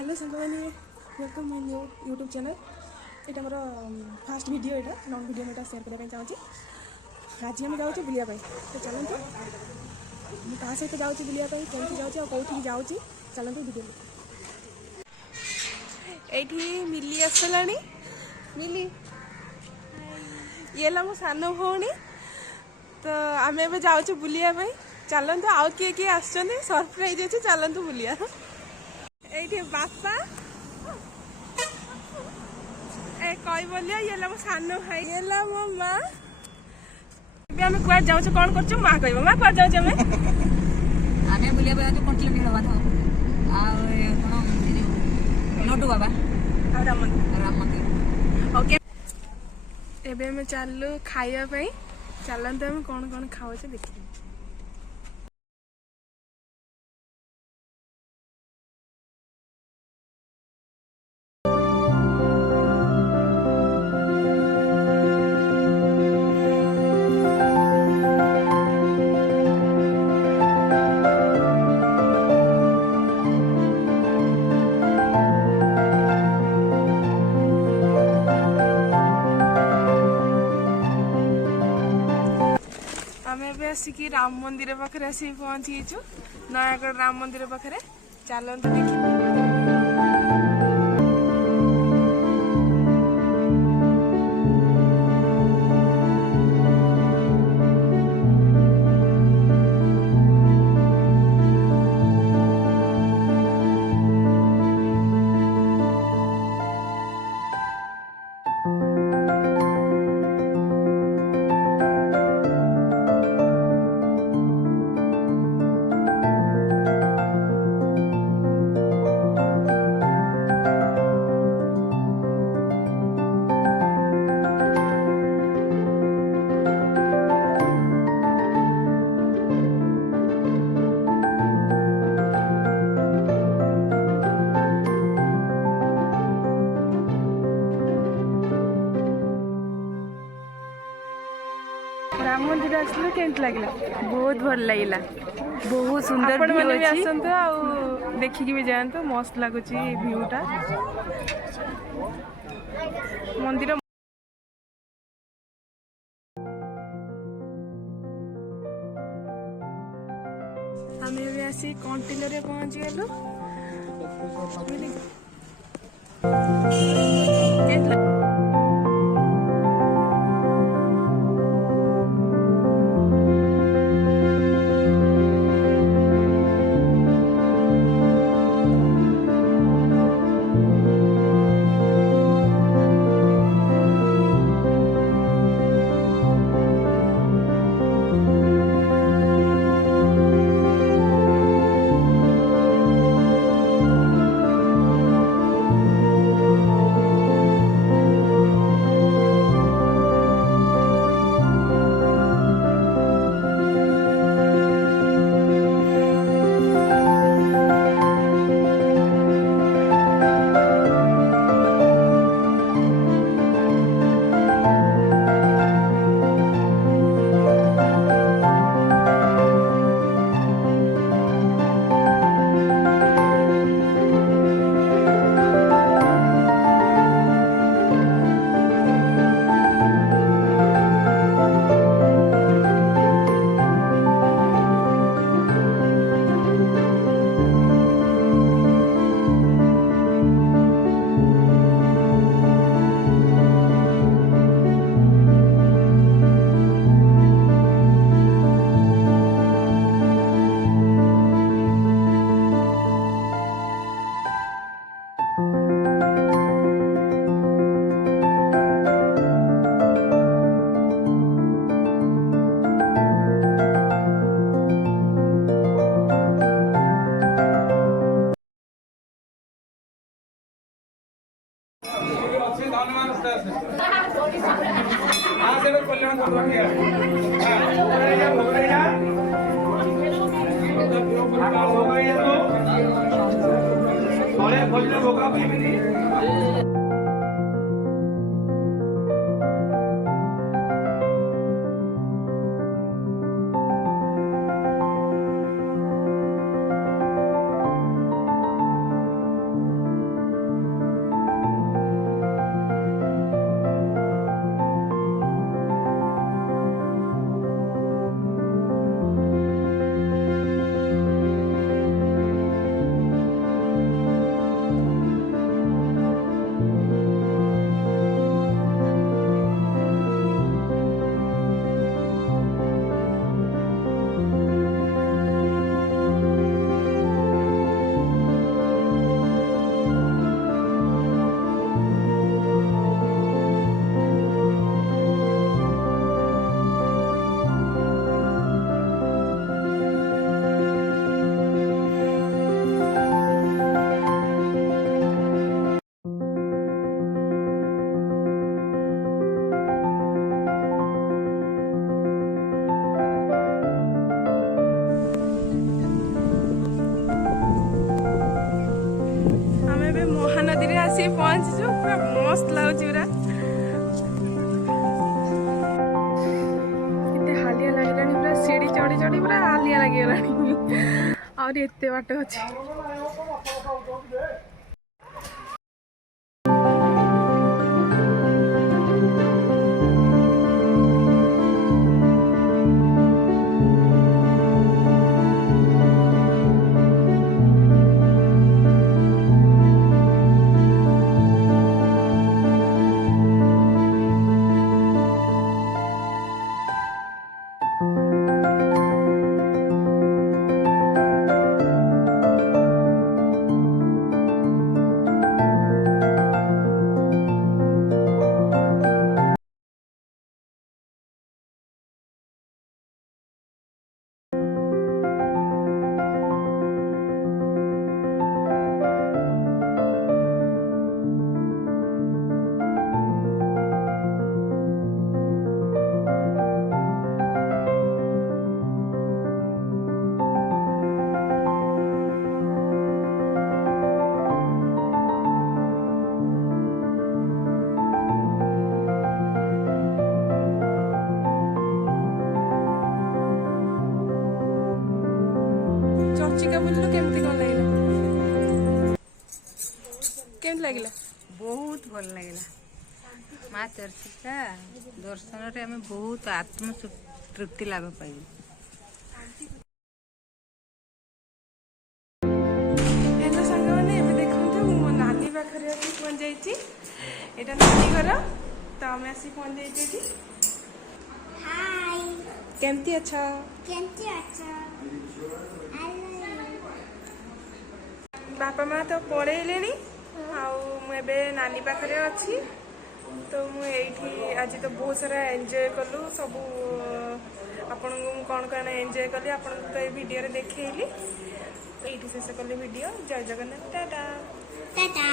Hello सांग मैंने welcome my new YouTube channel. यहाँ मोर फास्ट वीडियो यहाँ लंग वीडियो मैं सेयार करने चाहूँगी। आज आम जाऊँ बुलायापाई तो चलते मुझे क्या सहित जाऊँगी बुलायापाई कमी जाऊँगी कौटी जाऊँगी चलते वीडियो ये मिली आसला मिली ये मो सान भौणी तो आम ए जाऊँ बुलायापाई चलते आउ किए किए आसुँच सरप्राइज अच्छे चलतु बुलिया ये बापा ए कई बोलिया ये मो सान भाई ये मो माँ आम कुआ जाऊँ कौन कर माँ कह माँ कुआ जाऊँ आम बुलिया कंटिल नीलबाध लड्डू बाबा राम मंदिर ओके एबे चलू खाइबा चलते आम कौन कौन खाऊ देखिए। आम आसिक राम मंदिर पाखे आसिक पहुँची नयागढ़ राम मंदिर पाखे चलते देखिए। राम मंदिर आसले केमती लगे बहुत भल लगे बहुत सुंदर मैंने भी आसतु आ देखिकी भी जातु मस्त लगुच भ्यूटा मंदिर आम भी आसी कंटिल पहुँची गलु आसी पहुंचु पूरा मस्त लगुच पूरा केते हालिया लगिलानी पूरा सीढ़ी चढ़ी चढ़ी पूरा हालिया लगिगलानी और एते बाट अछि चर्चिका बुझलु केमती कोन लागला केमती लागला बहुत भल लगिला माँ चर्चिका दर्शन रे हमें बहुत आत्म तृप्ति लाभ पाइबू हेलो सांग मैंने एबे देखंतु मो नानी पाखरे आसी पहुंच जाईची एटा नानी घर तो आम आसी पहुंच जाईची हाय केमती अच्छा केमती अच्छा बापा माँ तो पढ़ेले आबे नानी पाखे अच्छी तो मुझे आज तो बहुत सारा एंजॉय कलु सब आपण कौन कौन एंजॉय कली आपन तो ये वीडियो रे देखैली ये शेष कली वीडियो जय जगन्नाथ टाटा टाटा